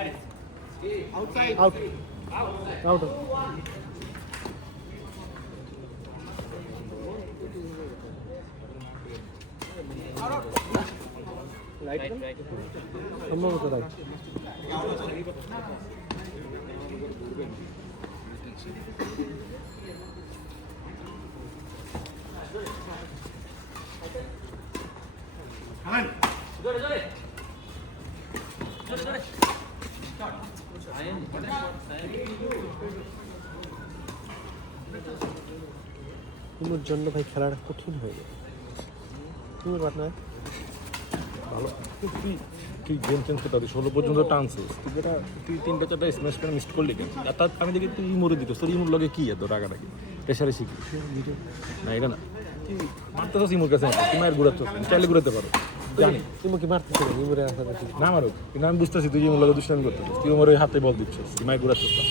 Out. Out. Right. সম্ভবত right. তোমার জন্য ভাই খেলাটা কঠিন হয়ে যায়। তুমি পার্টনার ভালো তুই গেম চেঞ্জ করতে পারবি 16 পর্যন্ত টানছিস তুই যেটা তুই 3-4টা স্ম্যাশ করে মিস করলি কেন অর্থাৎ আমি দেখি তুই ইমোরে দিত তোর ইমোর লগে কি এত রাগাটাকি প্রেশারে শিখি না এটা না তুই মারতেছিস ইমোর কাছে তুই মায়ের ঘুরাচ্ছিস চাইলে ঘুরাতে পারো জানি তুমি কি মারতেছো না ইমরে আসাটা ঠিক না মারুক কিন্তু আমি বুঝতেছি তুই ইমোর লগে দুষ্টামি করতেছিস তুই ইমোর হাতে বল দিচ্ছিস তুই মায়ের ঘুরাচ্ছিস না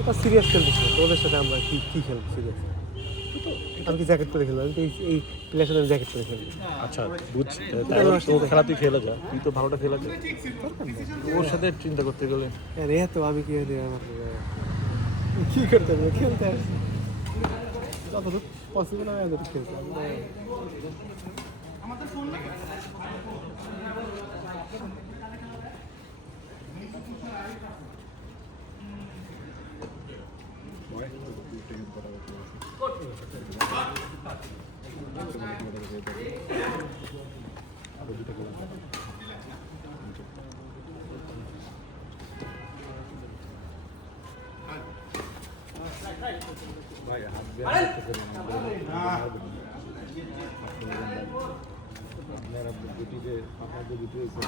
এটা সিরিয়াস খেলতেছো ওদের সাথে আমরা কি কি খেলবো সিরিয়াস আমি কি জ্যাকেট পরে খেলবো আমি তো এই প্লেয়ার সাথে জ্যাকেট পরে খেলবো আচ্ছা বুঝছি তোর খেলা তুই খেলে যা তুই তো ভালোটা খেলে যা ওর সাথে চিন্তা করতে গেলে আরে তো আমি কি আমার কি করতে হবে খেলতে আসছি যতটুকু পসিবল আমি এতটুকু খেলতে ভাই হাত দিয়ে আপনার দুটি যে আপনার যে দুটি হয়েছে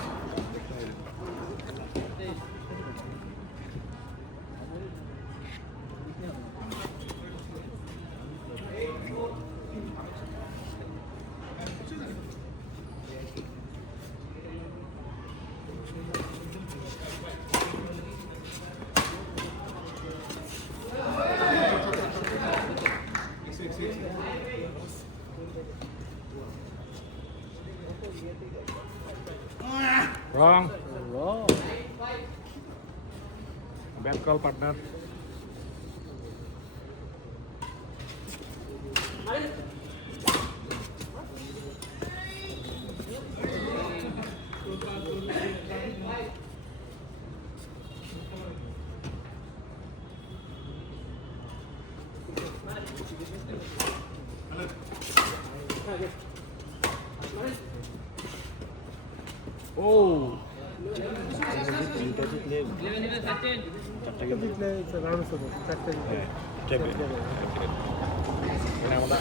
Wrong. Bad call, partner. Oh.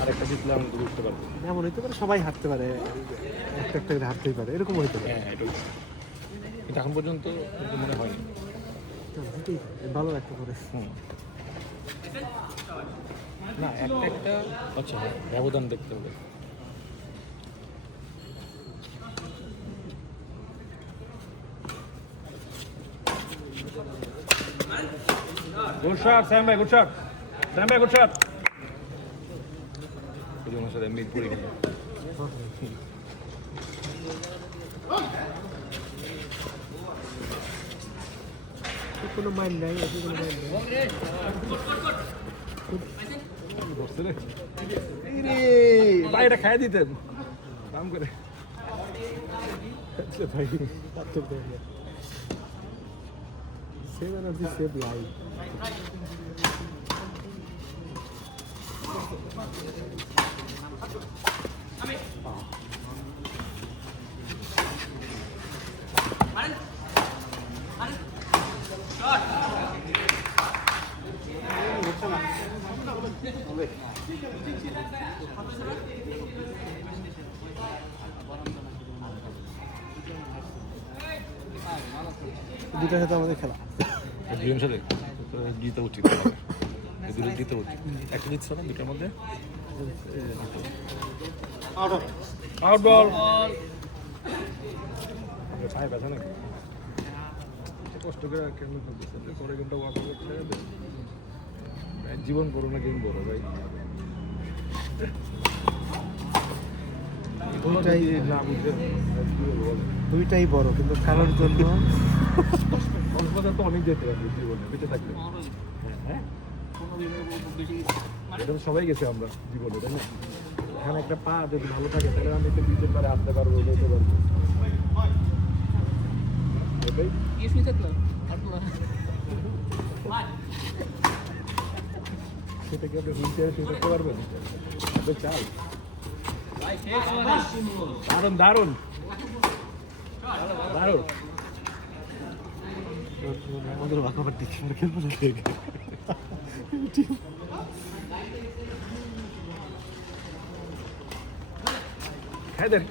আরেকটা জিতলে আমি বুঝতে পারবো এমন হইতে পারে সবাই হারতে পারে একটা একটা করে হারতেই পারে এরকম হইতে পারে হ্যাঁ এটা এখন পর্যন্ত মনে হয়নি ভালো একটা করে না একটা আচ্ছা ব্যবধান দেখতে হবে Good shot, Sam Bhai. Good shot. Sam Bhai, good shot. ওর সাথে মিড পড়ে গেল কোনো মাইন্ড নাই কোনো মাইন্ড নাই ভাই এটা খাই দিতেন কাম করে ভাই সেভ এনার্জি সেভ লাইফ দুটার সাথে আমাদের খেলা দুজনের সাথে জিতা উচিত দুটো জিতা উচিত একটা জিতছ না দুটার মধ্যে আউট বল পায়ে ব্যথা নাকি কষ্ট করে কেমন করতেছে পরে গেমটা ওয়াক করতে জীবন বড় না গেম বড় ভাই দুইটাই না বুঝতে দুইটাই বড়, কিন্তু কারোর জন্য কক্সবাজার তো অনেক যেতে হবে জীবনে বেঁচে থাকলে। হ্যাঁ এটা তো সবাই গেছে আমরা জীবনে, তাই না? এখানে একটা পা যদি ভালো থাকে তাহলে আমি একটা বিচের পারে আসতে পারবো, যেতে পারবো। এটাই সেটা কি আপনি হুইল চেয়ারে শুয়ে থাকতে পারবেন? আপনি চাল দারুণ দারুণ দারুণ। আমাদের বাঁকাবার দেখি আমরা খেলবো না। হ্যাঁ দেন